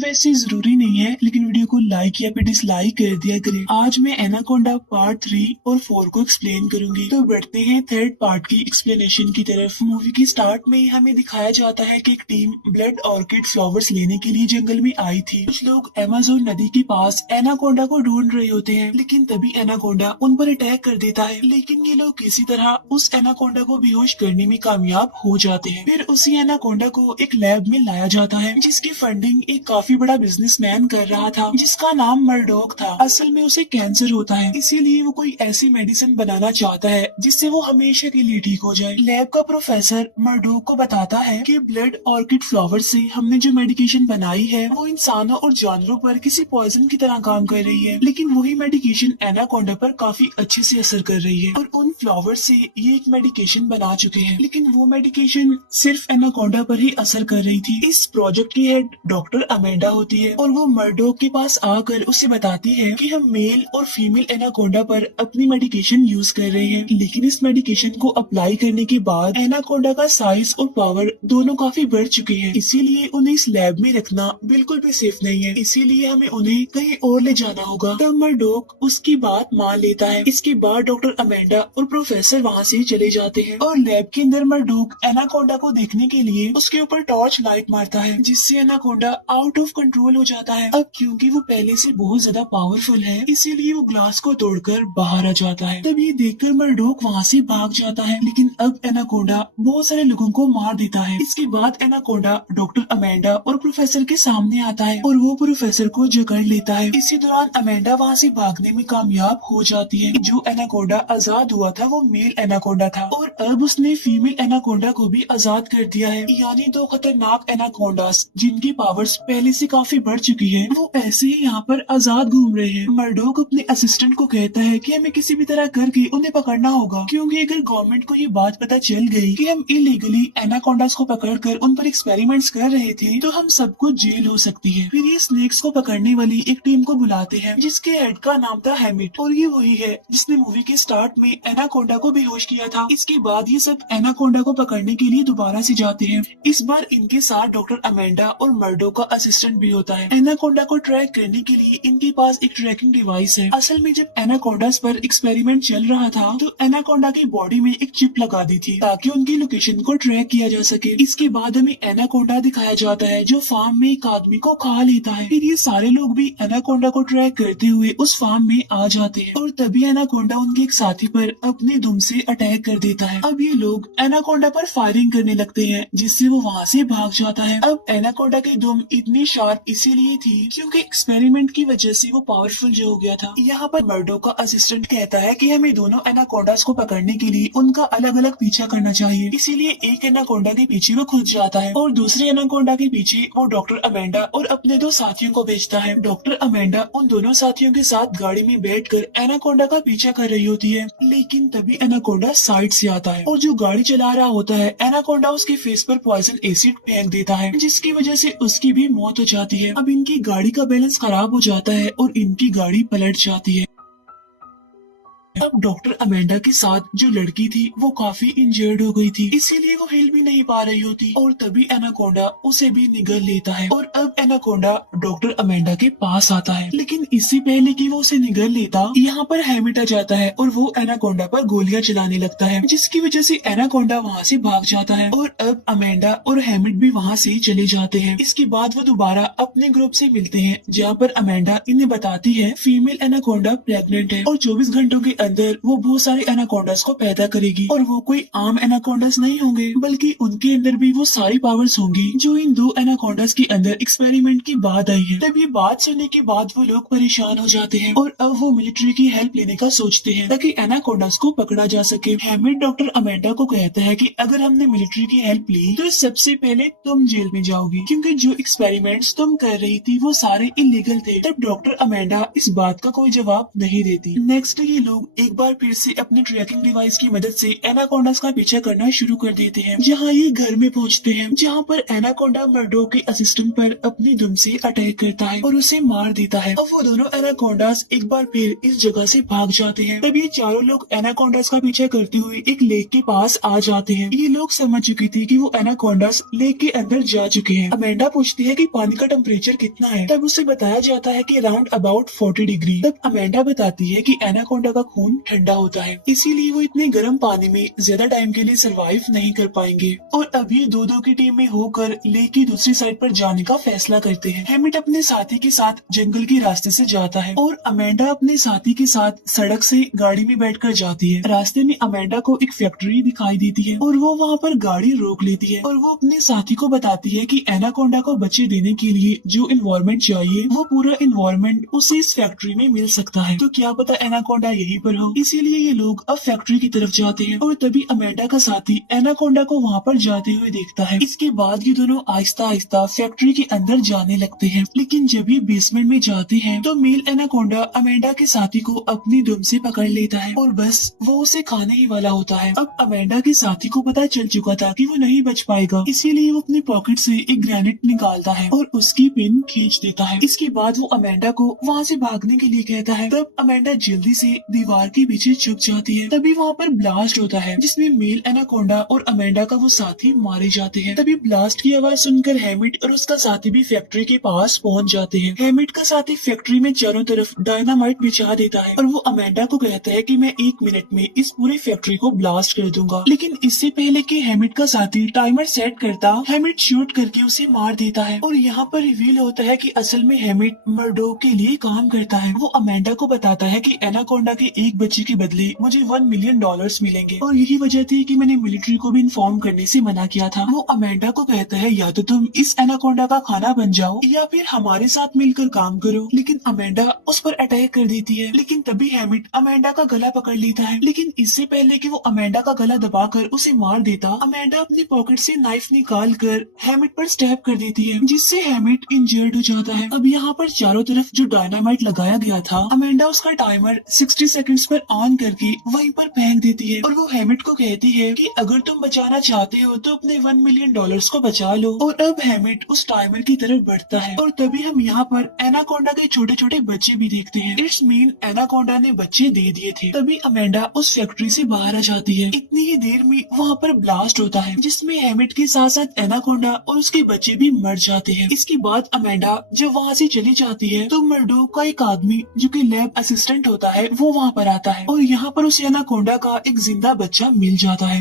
वैसे जरूरी नहीं है, लेकिन वीडियो को लाइक या फिर डिसलाइक कर दिया करें। आज मैं एनाकोंडा पार्ट 3 और 4 को एक्सप्लेन करूंगी। तो बढ़ते हैं थर्ड पार्ट की एक्सप्लेनेशन की तरफ। मूवी की स्टार्ट में ही हमें दिखाया जाता है कि एक टीम ब्लड ऑर्किड फ्लावर्स लेने के लिए जंगल में आई थी। कुछ लोग अमेज़न नदी के पास एनाकोंडा को ढूंढ रहे होते हैं, लेकिन तभी एनाकोंडा उन पर अटैक कर देता है। लेकिन ये लोग किसी तरह उस एनाकोंडा को बेहोश करने में कामयाब हो जाते हैं। फिर उसी एनाकोंडा को एक लैब में लाया जाता है, जिसकी फंडिंग एक काफी बड़ा बिजनेसमैन कर रहा था, जिसका नाम मर्डोक था। असल में उसे कैंसर होता है, इसीलिए वो कोई ऐसी मेडिसिन बनाना चाहता है जिससे वो हमेशा के लिए ठीक हो जाए। लैब का प्रोफेसर मर्डोक को बताता है कि ब्लड ऑर्किड फ्लावर से हमने जो मेडिकेशन बनाई है वो इंसानों और जानवरों पर किसी पॉइजन की तरह काम कर रही है, लेकिन वही मेडिकेशन एनाकोंडा पर काफी अच्छे से असर कर रही है। और उन फ्लावर से ये एक मेडिकेशन बना चुके हैं, लेकिन वो मेडिकेशन सिर्फ एनाकोंडा पर ही असर कर रही थी। इस प्रोजेक्ट की हेड डॉक्टर अमेंडा होती है और वो मर्डोक के पास आकर उसे बताती है कि हम मेल और फीमेल एनाकोंडा पर अपनी मेडिकेशन यूज कर रहे हैं, लेकिन इस मेडिकेशन को अप्लाई करने के बाद एनाकोंडा का साइज और पावर दोनों काफी बढ़ चुके हैं, इसीलिए उन्हें इस लैब में रखना बिल्कुल भी सेफ नहीं है। इसीलिए हमें उन्हें कहीं और ले जाना होगा। तब मर्डोक उसकी बात मान लेता है। इसके बाद डॉक्टर अमेंडा और प्रोफेसर वहाँ से चले जाते हैं और लैब के अंदर मर्डोक एनाकोंडा को देखने के लिए उसके ऊपर टॉर्च लाइट मारता है, जिससे एनाकोंडा आउट ऑफ कंट्रोल हो जाता है। अब क्योंकि वो पहले से बहुत ज्यादा पावरफुल है, इसीलिए वो ग्लास को तोड़कर बाहर आ जाता है। तब ये देखकर मर्डोक वहाँ से भाग जाता है, लेकिन अब एनाकोंडा बहुत सारे लोगों को मार देता है। इसके बाद एनाकोंडा डॉक्टर अमेंडा और प्रोफेसर के सामने आता है और वो प्रोफेसर को जकड़ लेता है। इसी दौरान अमेंडा वहाँ से भागने में कामयाब हो जाती है। जो एनाकोंडा आजाद हुआ था वो मेल एनाकोंडा था और अब उसने फीमेल एनाकोंडा को भी आजाद कर दिया है। यानी दो खतरनाक एनाकोंडास जिनकी पावर्स पहले से काफी बढ़ चुकी है, वो ऐसे ही यहाँ पर आजाद घूम रहे हैं। मर्डोक अपने असिस्टेंट को कहता है कि हमें किसी भी तरह करके उन्हें पकड़ना होगा, क्योंकि अगर गवर्नमेंट को ये बात पता चल गई कि हम इलीगली एनाकोंडास को पकड़कर उन पर एक्सपेरिमेंट्स कर रहे थे, तो हम सबको जेल हो सकती है। फिर ये स्नेक्स को पकड़ने वाली एक टीम को बुलाते हैं, जिसके हेड का नाम था हैमिट, और ये वही है जिसने मूवी के स्टार्ट में एनाकोंडा को बेहोश किया था। इसके बाद ये सब एनाकोंडा को पकड़ने के लिए दोबारा से जाते हैं। इस बार इनके साथ डॉक्टर अमेंडा और मर्डोक का असिस्टेंट भी होता है। एनाकोंडा को ट्रैक करने के लिए इनके पास एक ट्रैकिंग डिवाइस है। असल में जब एनाकोंडास पर एक्सपेरिमेंट चल रहा था, तो एनाकोंडा की बॉडी में एक चिप लगा दी थी ताकि उनकी लोकेशन को ट्रैक किया जा सके। इसके बाद हमें एनाकोंडा दिखाया जाता है जो फार्म में एक आदमी को खा लेता है। फिर ये सारे लोग भी एनाकोंडा को ट्रैक करते हुए उस फार्म में आ जाते हैं और तभी एनाकोंडा उनके एक साथी पर अपने दुम से अटैक कर देता है। अब ये लोग एनाकोंडा पर फायरिंग करने लगते हैं, जिससे वो वहाँ से भाग जाता है। अब एनाकोंडा की दुम इतनी शार्प इसीलिए थी क्योंकि एक्सपेरिमेंट की वजह से वो पावरफुल जो हो गया था। यहाँ पर मर्डोक का असिस्टेंट कहता है कि हमें दोनों एनाकोंडास को पकड़ने के लिए उनका अलग अलग पीछा करना चाहिए। इसीलिए एक एनाकोंडा के पीछे वो खुद जाता है और दूसरे एनाकोंडा के पीछे वो डॉक्टर अमेंडा और अपने दो साथियों को भेजता है। डॉक्टर अमेंडा उन दोनों साथियों के साथ गाड़ी में बैठकर एनाकोंडा का पीछा कर रही होती है, लेकिन तभी एनाकोंडा साइड से आता है और जो गाड़ी चला रहा होता है एनाकोंडा उसके फेस पर पॉइजन एसिड फेंक देता है, जिसकी वजह से उसकी भी मौत हो जाती है। अब इनकी गाड़ी का बैलेंस खराब हो जाता है और इनकी गाड़ी पलट जाती है। अब डॉक्टर अमेंडा के साथ जो लड़की थी वो काफी इंजर्ड हो गई थी, इसीलिए वो हिल भी नहीं पा रही होती और तभी एनाकोंडा उसे भी निगल लेता है और अब एनाकोंडा डॉक्टर अमेंडा के पास आता है। लेकिन इससे पहले कि वो उसे निगल लेता, यहाँ पर हैमिट आ जाता है और वो एनाकोंडा पर गोलियां चलाने लगता है, जिसकी वजह से एनाकोंडा वहाँ से भाग जाता है और अब अमेंडा और हैमिट भी वहाँ से चले जाते हैं। इसके बाद वो दोबारा अपने ग्रुप से मिलते हैं, जहाँ पर अमेंडा इन्हें बताती है फीमेल एनाकोंडा प्रेग्नेंट है और 24 घंटों के अंदर वो बहुत सारे एनाकोंडास को पैदा करेगी और वो कोई आम एनाकोंडास नहीं होंगे, बल्कि उनके अंदर भी वो सारी पावर्स होंगी जो इन दो एनाकोंडास के अंदर एक्सपेरिमेंट की बात आई है। तब ये बात सुनने के बाद वो लोग परेशान हो जाते हैं और अब वो मिलिट्री की हेल्प लेने का सोचते हैं ताकि एनाकोंडास को पकड़ा जा सके। हैमिट डॉक्टर अमेंडा को कहता है कि अगर हमने मिलिट्री की हेल्प ली तो सबसे पहले तुम जेल में जाओगी, क्योंकि जो एक्सपेरिमेंट्स तुम कर रही थी वो सारे इलीगल थे। तब डॉक्टर अमेंडा इस बात का कोई जवाब नहीं देती। नेक्स्ट ये लोग एक बार फिर से अपने ट्रैकिंग डिवाइस की मदद से एनाकोंडास का पीछा करना शुरू कर देते हैं। जहाँ ये घर में पहुँचते हैं, जहाँ पर एनाकोंडा मर्डोक के असिस्टेंट पर अपनी दुम से अटैक करता है और उसे मार देता है। और वो दोनों एनाकोंडास एक बार फिर इस जगह से भाग जाते हैं। तब ये चारों लोग एनाकोंडास का पीछा करते हुए एक लेक के पास आ जाते हैं। ये लोग समझ चुकी थी कि वो एनाकोंडास लेक के अंदर जा चुके हैं। अमेंडा पूछती है कि पानी का टेम्परेचर कितना है। तब उसे बताया जाता है कि अराउंड अबाउट 40 डिग्री। तब अमेंडा बताती है कि एनाकोंडा का खून ठंडा होता है, इसीलिए वो इतने गर्म पानी में ज्यादा टाइम के लिए सरवाइव नहीं कर पाएंगे। और अभी दो दो की टीम में होकर लेक की दूसरी साइड पर जाने का फैसला करते हैं। हैमिट अपने साथी के साथ जंगल के रास्ते से जाता है और अमेंडा अपने साथी के साथ सड़क से गाड़ी में बैठकर जाती है। रास्ते में अमेंडा को एक फैक्ट्री दिखाई देती है और वो वहाँ पर गाड़ी रोक लेती है और वो अपने साथी को बताती है कि एनाकोंडा को बच्चे देने के लिए जो इन्वायरमेंट चाहिए वो पूरा इन्वायरमेंट उसे इस फैक्ट्री में मिल सकता है। तो क्या पता एनाकोंडा यहीं पर हो, इसीलिए ये लोग अब फैक्ट्री की तरफ जाते हैं। और तभी अमेंडा का साथी एनाकोंडा को वहाँ पर जाते हुए देखता है। इसके बाद ये दोनों आहिस्ता आहिस्ता फैक्ट्री के अंदर जाने लगते हैं। लेकिन जब ये बेसमेंट में जाते हैं तो मेल एनाकोंडा अमेंडा के साथी को अपनी दुम से पकड़ लेता है और बस वो उसे खाने ही वाला होता है। अब अमेंडा के साथी को पता चल चुका था कि वो नहीं बच पाएगा, इसीलिए वो अपने पॉकेट से एक ग्रेनेड निकालता है और उसकी पिन खींच देता है। इसके बाद वो अमेंडा को वहाँ से भागने के लिए कहता है। तब अमेंडा जल्दी से दीवार के पीछे छुप जाती है। तभी वहाँ पर ब्लास्ट होता है जिसमें मेल एनाकोंडा और अमेंडा का वो साथी मारे जाते हैं। तभी ब्लास्ट की आवाज सुनकर हैमिट और उसका साथी भी फैक्ट्री के पास पहुँच जाते हैं। हैमिट का साथी फैक्ट्री में चारों तरफ डायनामाइट बिछा देता है और वो अमेंडा को कहता है कि मैं 1 मिनट में इस पूरी फैक्ट्री को ब्लास्ट कर दूंगा। लेकिन इससे पहले कि हैमिट का साथी टाइमर सेट करता, हैमिट शूट करके उसे मार देता है। और यहाँ पर रिवील होता है कि असल में हैमिट मर्डोक के लिए काम करता है। वो अमेंडा को बताता है कि एनाकोंडा के एक बच्चे के बदले मुझे $1 मिलियन मिलेंगे और यही वजह थी कि मैंने मिलिट्री को भी इन्फॉर्म करने से मना किया था। वो अमेंडा को कहता है या तो तुम इस एनाकोंडा का खाना बन जाओ या फिर हमारे साथ मिलकर काम करो। लेकिन अमेंडा उस पर अटैक कर देती है। लेकिन तभी हैमिट अमेंडा का गला पकड़ लेता है। लेकिन इससे पहले कि वो अमेंडा का गला दबाकर उसे मार देता, अमेंडा अपनी पॉकेट से नाइफ निकाल कर हैमिट पर स्टैब कर देती है, जिससे हैमिट इंजर्ड हो जाता है। अब यहाँ पर चारों तरफ जो डायनामाइट लगाया गया था, अमेंडा उसका टाइमर 60 सेकंड्स पर ऑन करके वहीं पर फेंक देती है और वो हैमिट को कहती है कि अगर तुम बचाना चाहते हो तो अपने $1 मिलियन को बचा लो। और अब हैमिट उस टाइमर की तरफ बढ़ता है और तभी हम यहाँ पर एनाकोंडा के छोटे छोटे बच्चे भी देखते हैं। इट्स मीन एनाकोंडा ने बच्चे दे दिए थे। तभी अमेंडा उस फैक्ट्री से बाहर आ जाती है। इतनी ही देर में वहाँ पर ब्लास्ट होता है जिसमें हैमिट के साथ साथ एनाकोंडा और उसके बच्चे भी मर जाते हैं। इसके बाद अमेंडा जब वहाँ से चली जाती है तो मर्डोक का एक आदमी जो कि लैब असिस्टेंट होता है वो वहाँ पर आता है और यहाँ पर उसे एनाकोंडा का एक जिंदा बच्चा मिल जाता है।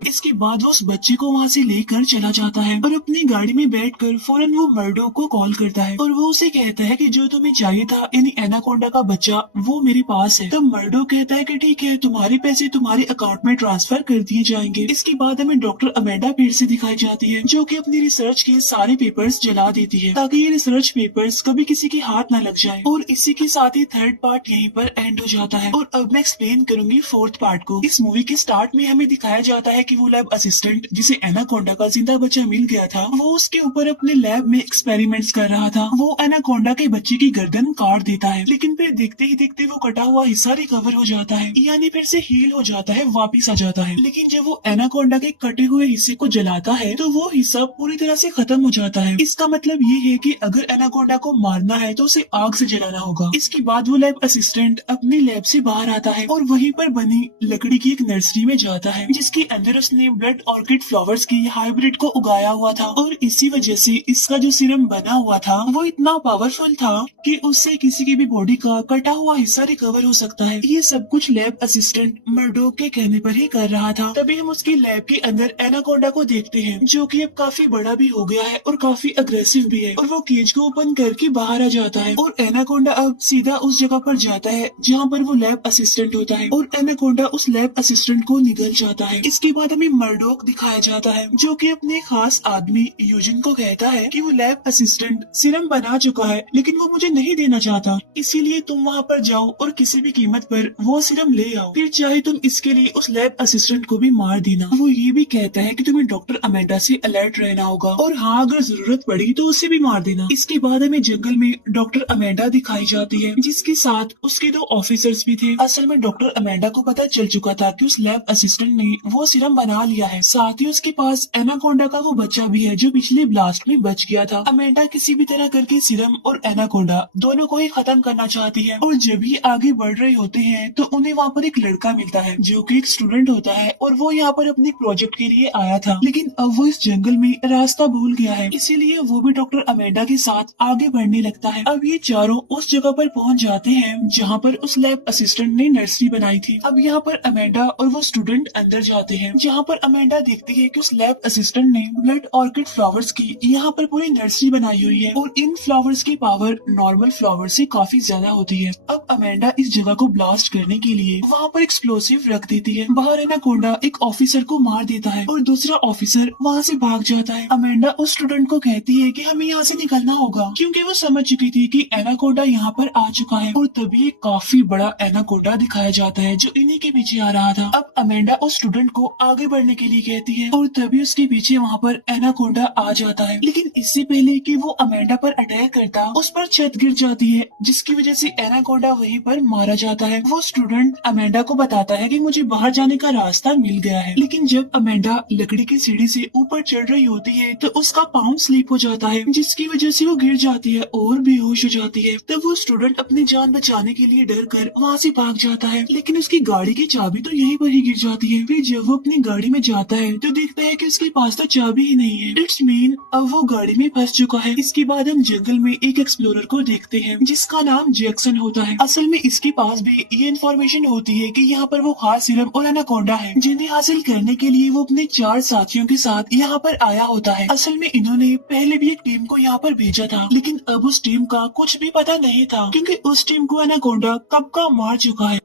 इसके बाद वो उस बच्चे को वहाँ से लेकर चला जाता है और अपनी गाड़ी में बैठकर फौरन वो मर्डोक को कॉल करता है और वो उसे कहता है कि जो तुम्हें चाहिए था यानी एनाकोंडा का बच्चा वो मेरे पास है। तब मर्डोक कहता है कि ठीक है, तुम्हारे पैसे तुम्हारे अकाउंट में ट्रांसफर कर दिए जाएंगे। इसके बाद हमें डॉक्टर अमेंडा फिर से दिखाई जाती है जो कि अपनी रिसर्च के सारे पेपर्स जला देती है ताकि ये रिसर्च पेपर्स कभी किसी के हाथ न लग जाए। और इसी के साथ ही थर्ड पार्ट यहीं पर एंड हो जाता है। और अब मैं एक्सप्लेन करूंगी फोर्थ पार्ट को। इस मूवी के स्टार्ट में हमें दिखाया जाता है कि वो लैब असिस्टेंट जिसे एनाकोंडा का जिंदा बच्चा मिल गया था, वो उसके ऊपर अपने लैब में एक्सपेरिमेंट्स कर रहा था। वो एनाकोंडा के बच्चे की गर्दन काट देता है, लेकिन फिर देखते ही देखते वो कटा हुआ हिस्सा रिकवर हो जाता है, यानी फिर से हील हो जाता है, वापिस आ जाता है। लेकिन जब वो एनाकोंडा के कटे हुए हिस्से को जलाता है तो वो हिस्सा पूरी तरह से खत्म हो जाता है। इसका मतलब ये है कि अगर एनाकोंडा को मारना है तो उसे आग से जलाना होगा। इसके बाद वो लैब असिस्टेंट अपनी लैब से बाहर आता है और वहीं पर बनी लकड़ी की एक नर्सरी में जाता है जिसके अंदर उसने ब्लड ऑर्किड फ्लावर्स की हाइब्रिड को उगाया हुआ था। और इसी वजह से इसका जो सीरम बना हुआ था वो इतना पावरफुल था कि उससे किसी की भी बॉडी का कटा हुआ हिस्सा रिकवर हो सकता है। ये सब कुछ लैब असिस्टेंट मर्डोक के कहने पर ही कर रहा था। तभी हम उसकी लैब के अंदर एनाकोंडा को देखते हैं जो कि अब काफी बड़ा भी हो गया है और काफी अग्रेसिव भी है। और वो केज को ओपन करके बाहर आ जाता है और एनाकोंडा अब सीधा उस जगह पर जाता है जहाँ पर वो लैब असिस्टेंट होता है और एनाकोंडा उस लैब असिस्टेंट को निगल जाता है। इसके बाद बाद हमें मर्डोक दिखाया जाता है, जो कि अपने खास आदमी यूजिन को कहता है कि वो लैब असिस्टेंट सीरम बना चुका है, लेकिन वो मुझे नहीं देना चाहता, इसीलिए तुम वहाँ पर जाओ और किसी भी कीमत पर वो सीरम ले आओ, फिर चाहे तुम इसके लिए उस लैब असिस्टेंट को भी मार देना। वो ये भी कहता है कि तुम्हें डॉक्टर अमेंडा से अलर्ट रहना होगा, और हाँ, अगर जरूरत पड़ी तो उसे भी मार देना। इसके बाद हमें जंगल में डॉक्टर अमेंडा दिखाई जाती है, जिसके साथ उसके 2 ऑफिसर्स भी थे। असल में डॉक्टर अमेंडा को पता चल चुका था कि उस लैब असिस्टेंट ने वो सीरम बना लिया है, साथ ही उसके पास एनाकोंडा का वो बच्चा भी है जो पिछले ब्लास्ट में बच गया था। अमेंडा किसी भी तरह करके सीरम और एनाकोंडा दोनों को ही खत्म करना चाहती है, और जब ये आगे बढ़ रहे होते हैं तो उन्हें वहाँ पर एक लड़का मिलता है जो कि एक स्टूडेंट होता है, और वो यहाँ पर अपने प्रोजेक्ट के लिए आया था, लेकिन अब वो इस जंगल में रास्ता भूल गया है, इसीलिए वो भी डॉक्टर अमेंडा के साथ आगे बढ़ने लगता है। अब ये चारों उस जगह पर पहुँच जाते हैं जहाँ पर उस लैब असिस्टेंट ने नर्सरी बनाई थी। अब यहाँ पर अमेंडा और वो स्टूडेंट अंदर जाते हैं, जहाँ पर अमेंडा देखती है कि उस लैब असिस्टेंट ने ब्लड ऑर्किड फ्लावर्स की यहाँ पर पूरी नर्सरी बनाई हुई है, और इन फ्लावर्स की पावर नॉर्मल फ्लावर से काफी ज्यादा होती है। अब अमेंडा इस जगह को ब्लास्ट करने के लिए वहाँ पर एक्सप्लोसिव रख देती है। बाहर एनाकोंडा एक ऑफिसर को मार देता है और दूसरा ऑफिसर वहाँ से भाग जाता है। अमेंडा उस स्टूडेंट को कहती है कि हमें यहाँ से निकलना होगा, क्योंकि वो समझ चुकी थी कि एनाकोंडा यहाँ पर आ चुका है, और तभी एक काफी बड़ा एनाकोंडा दिखाया जाता है जो इन्हीं के पीछे आ रहा था। अब अमेंडा उस स्टूडेंट को आगे बढ़ने के लिए कहती है, और तभी उसके पीछे वहाँ पर एनाकोंडा आ जाता है, लेकिन इससे पहले कि वो अमेंडा पर अटैक करता, उस पर छत गिर जाती है, जिसकी वजह से एनाकोंडा वहीं पर मारा जाता है। वो स्टूडेंट अमेंडा को बताता है कि मुझे बाहर जाने का रास्ता मिल गया है, लेकिन जब अमेंडा लकड़ी की सीढ़ी से ऊपर चढ़ रही होती है तो उसका पाँव स्लिप हो जाता है, जिसकी वजह से वो गिर जाती है और बेहोश हो जाती है। तब वो स्टूडेंट अपनी जान बचाने के लिए डर कर वहाँ से भाग जाता है, लेकिन उसकी गाड़ी की चाबी तो यहीं पर ही गिर जाती है। फिर जब वो अपनी गाड़ी में जाता है तो देखता है कि उसके पास तो चाबी ही नहीं है। इट्स मीन अब वो गाड़ी में फंस चुका है। इसके बाद हम जंगल में एक एक्सप्लोरर को देखते हैं जिसका नाम जैक्सन होता है। असल में इसके पास भी ये इन्फॉर्मेशन होती है कि यहाँ पर वो खास सीरम और एनाकोंडा है, जिन्हें हासिल करने के लिए वो अपने 4 साथियों के साथ यहाँ पर आया होता है। असल में इन्होंने पहले भी एक टीम को यहाँ पर भेजा था, लेकिन अब उस टीम का कुछ भी पता नहीं था, क्योंकि उस टीम को एनाकोंडा कब का मार चुका है।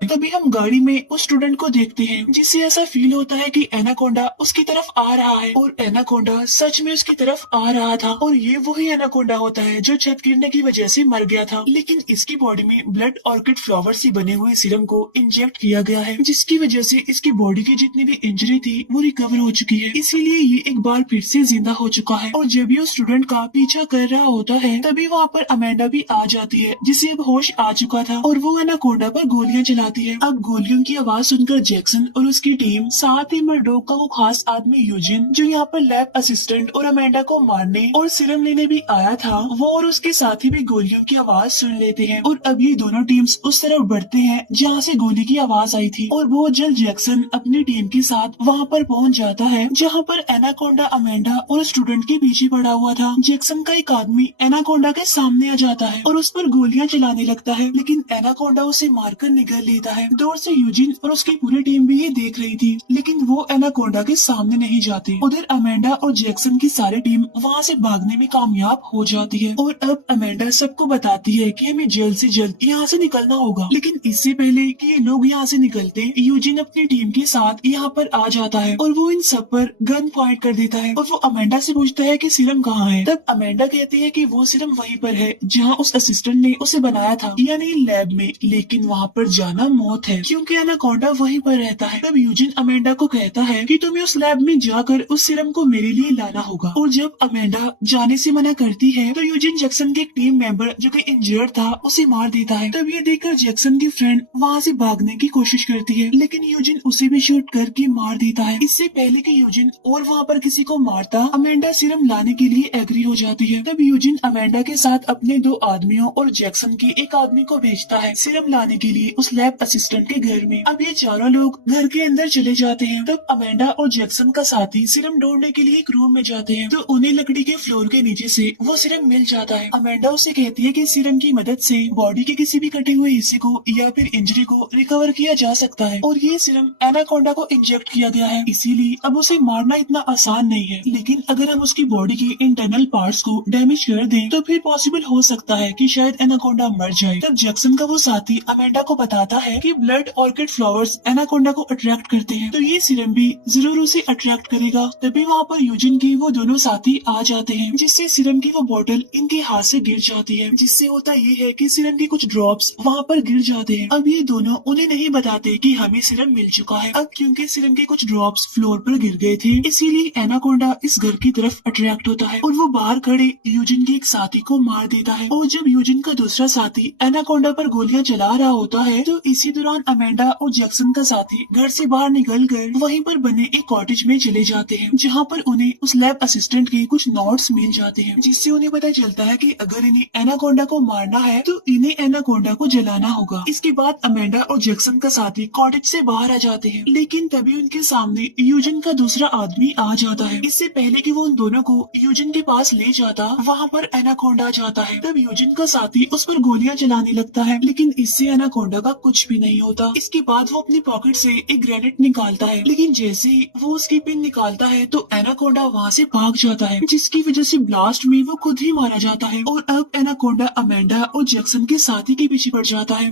तभी हम गाड़ी में उस स्टूडेंट को देखते हैं जिसे ऐसा फील होता है कि एनाकोंडा उसकी तरफ आ रहा है, और एनाकोंडा सच में उसकी तरफ आ रहा था, और ये वही एनाकोंडा होता है जो छत गिरने की वजह से मर गया था। लेकिन इसकी बॉडी में ब्लड ऑर्किड फ्लावर से बने हुए सीरम को इंजेक्ट किया गया है, जिसकी वजह से इसकी बॉडी की जितनी भी इंजरी थी वो रिकवर हो चुकी है, इसीलिए ये एक बार फिर से जिंदा हो चुका है। और जब ये स्टूडेंट का पीछा कर रहा होता है तभी वहाँ पर अमेंडा भी आ जाती है, जिसे अब होश आ चुका था, और वो एनाकोंडा पर गोलियां चलाती है। अब गोलियों की आवाज सुनकर जैक्सन और उसकी टीम, साथ ही मर्डोक का वो खास आदमी यूजिन जो यहाँ पर लैब असिस्टेंट और अमेंडा को मारने और सीरम लेने भी आया था, वो और उसके साथी भी गोलियों की आवाज सुन लेते हैं। और अब ये दोनों टीम्स उस तरफ बढ़ते हैं जहाँ से गोली की आवाज आई थी, और बहुत जल्द जैक्सन अपनी टीम के साथ वहाँ पर पहुँच जाता है जहाँ पर एनाकोंडा अमेंडा और स्टूडेंट के पीछे पड़ा हुआ था। जैक्सन का एक आदमी एनाकोंडा के सामने आ जाता है और उस पर गोलियां चलाने लगता है, लेकिन एनाकोंडा उसे मारकर निगल लेता है। दूर से यूजिन और उसकी पूरी टीम भी ये देख रही थी, लेकिन वो एनाकोंडा के सामने नहीं जाते। उधर अमेंडा और जैक्सन की सारी टीम वहाँ से भागने में कामयाब हो जाती है, और अब अमेंडा सबको बताती है कि हमें जल्द से जल्द यहाँ से निकलना होगा। लेकिन इससे पहले कि ये लोग यहाँ से निकलते, यूजिन अपनी टीम के साथ यहाँ पर आ जाता है और वो इन सब पर गन पॉइंट कर देता है, और वो अमेंडा से पूछता है कि सीरम कहाँ है। तब अमेंडा कहती है कि वो सीरम वहीं पर है जहाँ उस असिस्टेंट ने उसे बनाया था, यानी लैब में, लेकिन वहाँ पर जाना मौत है क्योंकि एनाकोंडा वहीं पर रहता है। तब यूजिन अमेंडा को कहता है कि तुम्हें उस लैब में जाकर उस सीरम को मेरे लिए लाना होगा, और जब अमेंडा जाने से मना करती है तो यूजिन जैक्सन के एक टीम मेंबर जो कि इंजर्ड था उसे मार देता है। तब ये देखकर जैक्सन की फ्रेंड वहाँ से भागने की कोशिश करती है, लेकिन यूजिन उसे भी शूट करके मार देता है। इससे पहले कि यूजिन और वहाँ पर किसी को मारता, अमेंडा सीरम लाने के लिए एग्री हो जाती है। तब यूजिन अमेंडा के साथ अपने 2 आदमियों और जैक्सन के एक आदमी को भेजता है सीरम लाने के लिए उस लैब असिस्टेंट के घर में। अब ये चारों लोग घर के अंदर चले जाते हैं। तब अमेंडा और जैक्सन का साथी सीरम ढूंढने के लिए एक रूम में जाते हैं, तो उन्हें लकड़ी के फ्लोर के नीचे से वो सीरम मिल जाता है। अमेंडा उसे कहती है कि सीरम की मदद से बॉडी के किसी भी कटे हुए हिस्से को या फिर इंजरी को रिकवर किया जा सकता है, और ये सीरम एनाकोंडा को इंजेक्ट किया गया है, इसीलिए अब उसे मारना इतना आसान नहीं है। लेकिन अगर हम उसकी बॉडी के इंटरनल पार्ट्स को डैमेज कर दें तो फिर पॉसिबल हो सकता है कि शायद एनाकोंडा मर जाए। तब जैक्सन का वो साथी अमेंडा को बताता है है कि ब्लड ऑर्किड फ्लावर्स एनाकोंडा को अट्रैक्ट करते हैं, तो ये सीरम भी जरूर उसे अट्रैक्ट करेगा। तभी वहाँ पर यूजिन के वो दोनों साथी आ जाते हैं, जिससे सीरम की वो बोतल इनके हाथ से गिर जाती है, जिससे होता ये है कि सीरम के कुछ ड्रॉप्स वहाँ पर गिर जाते हैं। अब ये दोनों उन्हें नहीं बताते कि हमें सीरम मिल चुका है। अब क्योंकि सीरम के कुछ ड्रॉप्स फ्लोर पर गिर गए थे, इसीलिए एनाकोंडा इस घर की तरफ अट्रैक्ट होता है और वो बाहर खड़े यूजिन के एक साथी को मार देता है। और जब यूजिन का दूसरा साथी एनाकोंडा पर गोलियां चला रहा होता है, तो इसी दौरान अमेंडा और जैक्सन का साथी घर से बाहर निकल कर वहीं पर बने एक कॉटेज में चले जाते हैं, जहाँ पर उन्हें उस लैब असिस्टेंट के कुछ नोट्स मिल जाते हैं, जिससे उन्हें पता चलता है कि अगर इन्हें एनाकोंडा को मारना है तो इन्हें एनाकोंडा को जलाना होगा। इसके बाद अमेंडा और जैक्सन का साथी कॉटेज से बाहर आ जाते हैं, लेकिन तभी उनके सामने यूजिन का दूसरा आदमी आ जाता है। इससे पहले कि वो उन दोनों को यूजिन के पास ले जाता, वहाँ पर एनाकोंडा आ जाता है। तब यूजिन का साथी उस पर गोलियां चलाने लगता है, लेकिन इससे एनाकोंडा का कुछ भी नहीं होता। इसके बाद वो अपनी पॉकेट से एक ग्रेनेड निकालता है, लेकिन जैसे ही वो उसकी पिन निकालता है तो एनाकोंडा वहाँ से भाग जाता है, जिसकी वजह से ब्लास्ट में वो खुद ही मारा जाता है। और अब एनाकोंडा अमेंडा और जैक्सन के साथी के पीछे पड़ जाता है।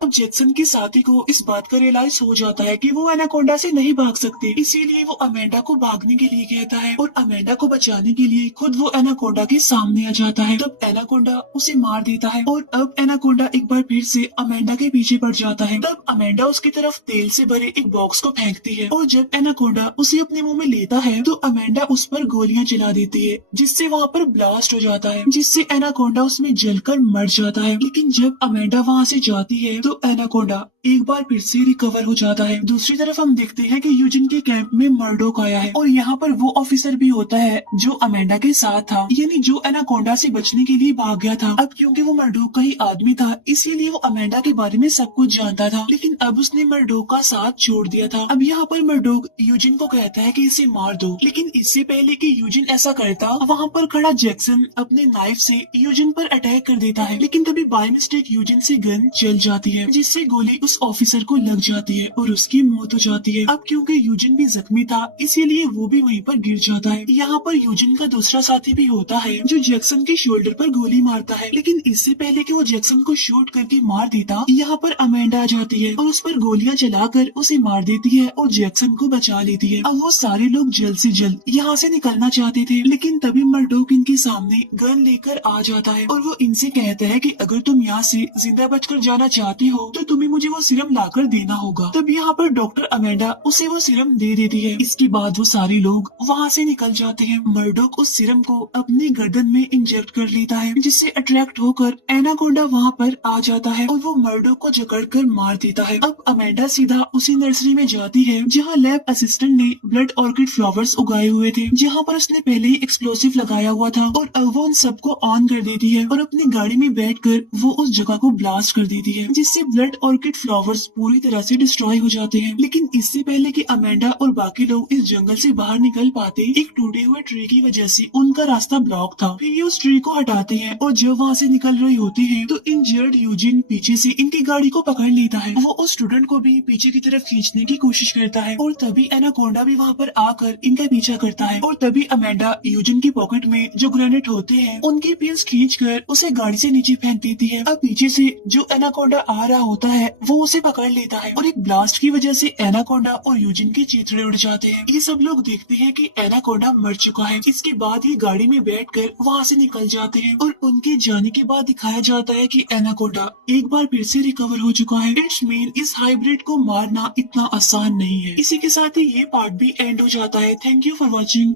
अब जैक्सन के साथी को इस बात का रियलाइज हो जाता है कि वो एनाकोंडा से नहीं भाग सकते, इसीलिए वो अमेंडा को भागने के लिए कहता है और अमेंडा को बचाने के लिए खुद वो एनाकोंडा के सामने आ जाता है। तब एनाकोंडा उसे मार देता है और अब एनाकोंडा एक बार फिर से अमेंडा के पीछे पड़ जाता है। तब अमेंडा उसकी तरफ तेल से भरे एक बॉक्स को फेंकती है और जब एनाकोंडा उसे अपने मुंह में लेता है तो अमेंडा उस पर गोलियां चला देती है, जिससे वहाँ पर ब्लास्ट हो जाता है, जिससे एनाकोंडा उसमें जलकर मर जाता है। लेकिन जब अमेंडा वहाँ से जाती है तो एनाकोंडा एक बार फिर से रिकवर हो जाता है। दूसरी तरफ हम देखते हैं कि यूजिन के कैंप में मर्डोक आया है और यहाँ पर वो ऑफिसर भी होता है जो अमेंडा के साथ था, यानी जो एनाकोंडा से बचने के लिए भाग गया था। अब क्योंकि वो मर्डोक का ही आदमी था, इसीलिए वो अमेंडा के बारे में सब कुछ जानता था, लेकिन अब उसने मर्डोक का साथ छोड़ दिया था। अब यहाँ पर मर्डोक यूजिन को कहता है कि इसे मार दो, लेकिन इससे पहले कि यूजिन ऐसा करता, वहाँ पर खड़ा जैक्सन अपने नाइफ से यूजिन पर अटैक कर देता है, लेकिन तभी बाय मिस्टेक यूजिन से गन चल जाती है, जिससे गोली उस ऑफिसर को लग जाती है और उसकी मौत हो जाती है। अब क्योंकि यूजिन भी जख्मी था, इसीलिए वो भी वहीं पर गिर जाता है। यहाँ पर यूजिन का दूसरा साथी भी होता है जो जैक्सन के शोल्डर पर गोली मारता है, लेकिन इससे पहले कि वो जैक्सन को शूट करके मार देता, यहाँ पर अमेंडा आ जाती है और उस पर गोलियां चलाकर उसे मार देती है और जैक्सन को बचा लेती है। अब वो सारे लोग जल्द से जल्द यहाँ से निकलना चाहते थे, लेकिन तभी मर्डोक इनके सामने गन लेकर आ जाता है और वो इनसे कहता है कि अगर तुम यहाँ से जिंदा बचकर जाना चाहती हो तो तुम्हें मुझे वो सिरम लाकर देना होगा। तब यहाँ पर डॉक्टर अमेंडा उसे वो सिरम दे देती है। इसके बाद वो सारे लोग वहाँ से निकल जाते हैं। मर्डोक उस सिरम को अपनी गर्दन में इंजेक्ट कर लेता है, जिससे अट्रैक्ट होकर एनाकोंडा वहाँ पर आ जाता है और वो मर्डोक को जकड़कर मार देता है। अब अमेंडा सीधा उसी नर्सरी में जाती है जहाँ लैब असिस्टेंट ने ब्लड ऑर्किड फ्लावर्स उगाए हुए थे, जहाँ पर उसने पहले ही एक्सप्लोसिव लगाया हुआ था, और अब वो उन सबको ऑन कर देती है और अपनी गाड़ी में बैठकर वो उस जगह को ब्लास्ट कर देती है, जिससे ब्लड ऑर्किड फ्लावर्स पूरी तरह से डिस्ट्रॉय हो जाते हैं। लेकिन इससे पहले कि अमेंडा और बाकी लोग इस जंगल से बाहर निकल पाते, एक टूटे हुए ट्री की वजह से उनका रास्ता ब्लॉक था। फिर ये उस ट्री को हटाते हैं और जब वहाँ से निकल रही होती हैं तो इंजर्ड यूजिन पीछे से इनकी गाड़ी को पकड़ लेता है। वो उस स्टूडेंट को भी पीछे की तरफ खींचने की कोशिश करता है और तभी एनाकोंडा भी वहाँ पर आकर इनका पीछा करता है और तभी अमेंडा यूजिन की पॉकेट में जो ग्रेनेड होते हैं उनकी पिन्स खींचकर उसे गाड़ी से नीचे फेंक देती है। अब पीछे से जो एनाकोंडा आ रहा होता है वो उसे पकड़ लेता है और एक ब्लास्ट की वजह से एनाकोंडा और यूजिन के चीथड़े उड़ जाते हैं। ये सब लोग देखते हैं कि एनाकोंडा मर चुका है। इसके बाद ये गाड़ी में बैठकर वहाँ से निकल जाते हैं और उनके जाने के बाद दिखाया जाता है कि एनाकोंडा एक बार फिर से रिकवर हो चुका है। इट्स मीन इस हाइब्रिड को मारना इतना आसान नहीं है। इसी के साथ ही ये पार्ट भी एंड हो जाता है। Thank you for watching.